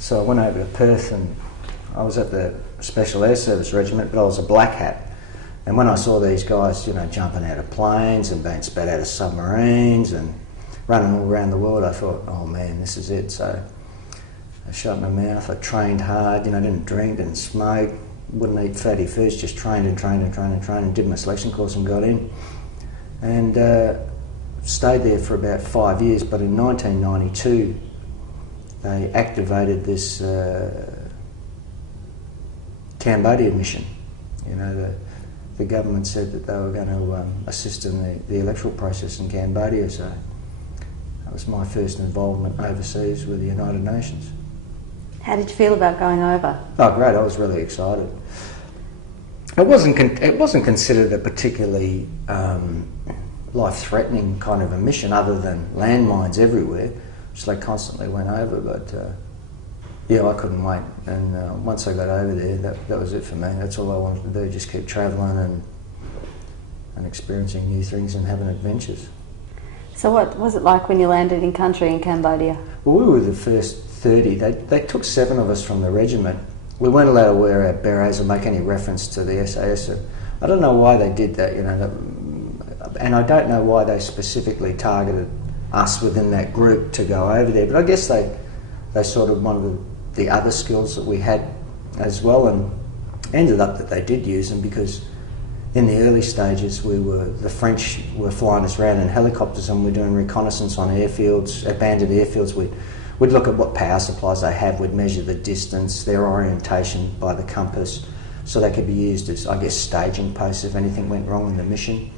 So I went over to Perth, and I was at the Special Air Service Regiment, but I was a black hat. And when I saw these guys, you know, jumping out of planes and being spat out of submarines and running all around the world, I thought, oh man, this is it. So I shut my mouth, I trained hard, you know, didn't drink, didn't smoke, wouldn't eat fatty foods, just trained and trained and trained and trained, and did my selection course and got in. And stayed there for about 5 years, but in 1992 they activated this Cambodia mission. You know, the government said that they were going to assist in the electoral process in Cambodia, so that was my first involvement overseas with the United Nations. How did you feel about going over? Oh, great! I was really excited. It wasn't considered a particularly life-threatening kind of a mission, other than landmines everywhere, which they constantly went over. But yeah, I couldn't wait. And once I got over there, that was it for me. That's all I wanted to do: just keep travelling and experiencing new things and having adventures. So what was it like when you landed in country in Cambodia? Well, we were the first 30. They took 7 of us from the regiment. We weren't allowed to wear our berets or make any reference to the SAS. I don't know why they did that, you know, and I don't know why they specifically targeted us within that group to go over there, but I guess they sort of wanted the other skills that we had as well, and ended up that they did use them, because in the early stages the French were flying us around in helicopters, and we're doing reconnaissance on airfields, abandoned airfields. We'd look at what power supplies they have, we'd measure the distance, their orientation by the compass, so they could be used as, I guess, staging posts if anything went wrong in the mission.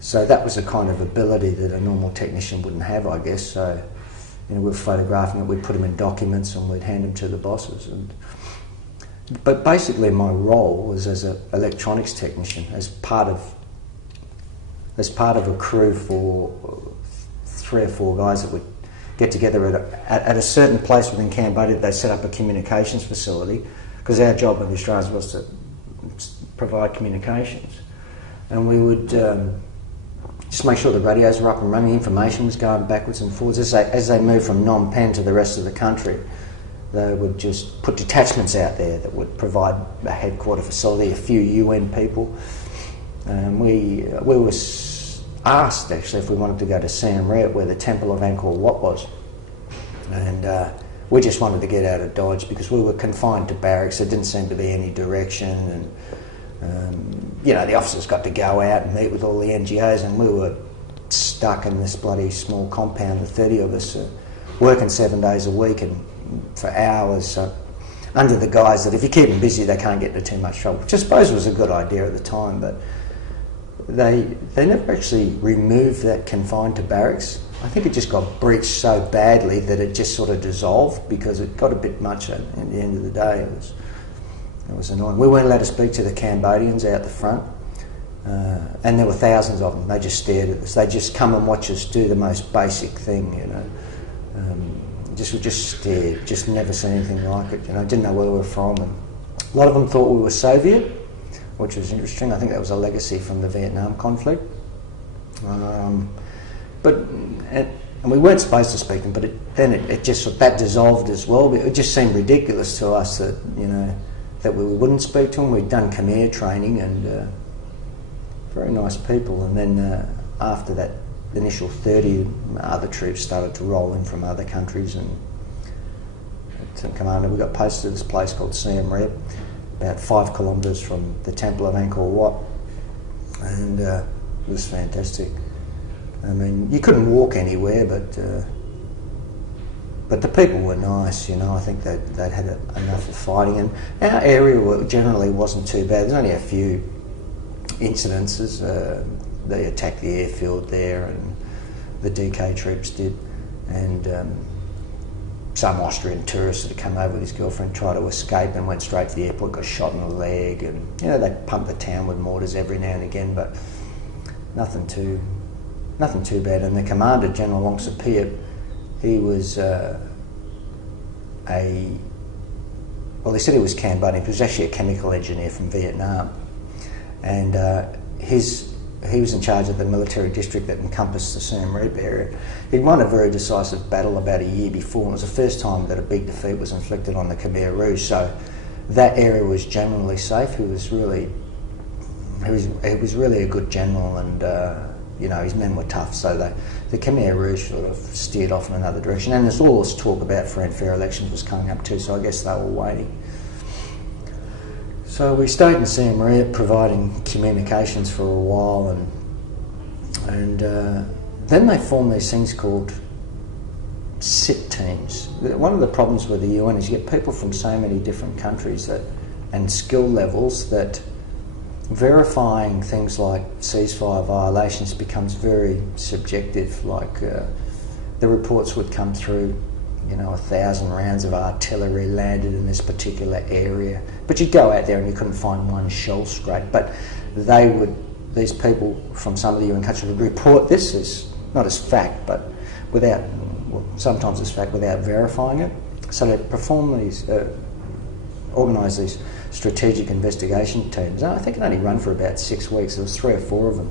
So that was a kind of ability that a normal technician wouldn't have, I guess. So, you know, we were photographing it, we'd put them in documents and we'd hand them to the bosses. But basically my role was as an electronics technician, as part of a crew for 3 or 4 guys that would get together at a certain place within Cambodia. They set up a communications facility, because our job in the Australians was to provide communications. And we would just make sure the radios were up and running, information was going backwards and forwards. As they moved from Phnom Penh to the rest of the country, they would just put detachments out there that would provide a headquarter facility, a few UN people. We were asked actually if we wanted to go to Siem Reap, where the Temple of Angkor Wat was, and we just wanted to get out of Dodge because we were confined to barracks. There didn't seem to be any direction, and you know, the officers got to go out and meet with all the NGOs, and we were stuck in this bloody small compound, the 30 of us, working 7 days a week and for hours, under the guise that if you keep them busy they can't get into too much trouble, which I suppose was a good idea at the time. But they never actually removed that confined to barracks. I think it just got breached so badly that it just sort of dissolved, because it got a bit much at the end of the day. It was annoying. We weren't allowed to speak to the Cambodians out the front, and there were thousands of them. They just stared at us. They just come and watch us do the most basic thing, you know. Just stared, just never seen anything like it, you know. Didn't know where we were from, and a lot of them thought we were Soviet, which was interesting. I think that was a legacy from the Vietnam conflict. And we weren't supposed to speak them, but it just that dissolved as well. It just seemed ridiculous to us that, you know, that we wouldn't speak to them. We'd done Khmer training, and very nice people. And then after that initial 30, other troops started to roll in from other countries, and Commander, we got posted to this place called Siem Reap, about 5 kilometres from the Temple of Angkor Wat, and it was fantastic. I mean, you couldn't walk anywhere, but the people were nice, you know. I think they'd had enough of fighting, and our area generally wasn't too bad. There's only a few incidences. They attacked the airfield there, and the DK troops did, and some Austrian tourist that had come over with his girlfriend tried to escape and went straight to the airport, got shot in the leg, and you know, they pumped the town with mortars every now and again, but nothing too bad. And the commander, General Long Sapir, he was they said he was Cambodian, he was actually a chemical engineer from Vietnam, and his he was in charge of the military district that encompassed the Siem Reap area. He'd won a very decisive battle about a year before, and it was the first time that a big defeat was inflicted on the Khmer Rouge, so that area was generally safe. He was really a good general, and his men were tough, so the Khmer Rouge sort of steered off in another direction. And there's all this talk about free and fair elections was coming up too, so I guess they were waiting. So we stayed in Siem Reap providing communications for a while, and then they formed these things called SIT teams. One of the problems with the UN is you get people from so many different countries and skill levels that verifying things like ceasefire violations becomes very subjective. Like the reports would come through, 1,000 rounds of artillery landed in this particular area, but you'd go out there and you couldn't find one shell scrape. But these people from some of the UN countries would report this as not as fact, but sometimes as fact without verifying it. So they perform these, organise these strategic investigation teams. And I think it only run for about 6 weeks. There was 3 or 4 of them.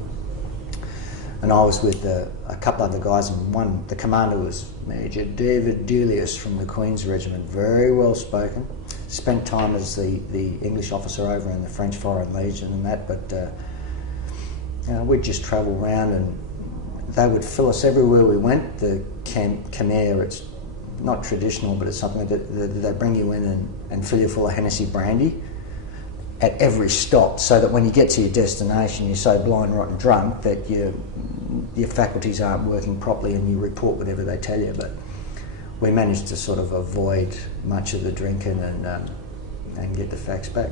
And I was with a couple other guys, and the commander was Major David Delius from the Queen's Regiment, very well spoken. Spent time as the English officer over in the French Foreign Legion and that, but we'd just travel around and they would fill us everywhere we went. The Khmer, it's not traditional, but it's something that they bring you in and fill you full of Hennessy brandy at every stop, so that when you get to your destination you're so blind, rotten drunk that your faculties aren't working properly and you report whatever they tell you. But we managed to sort of avoid much of the drinking and get the facts back.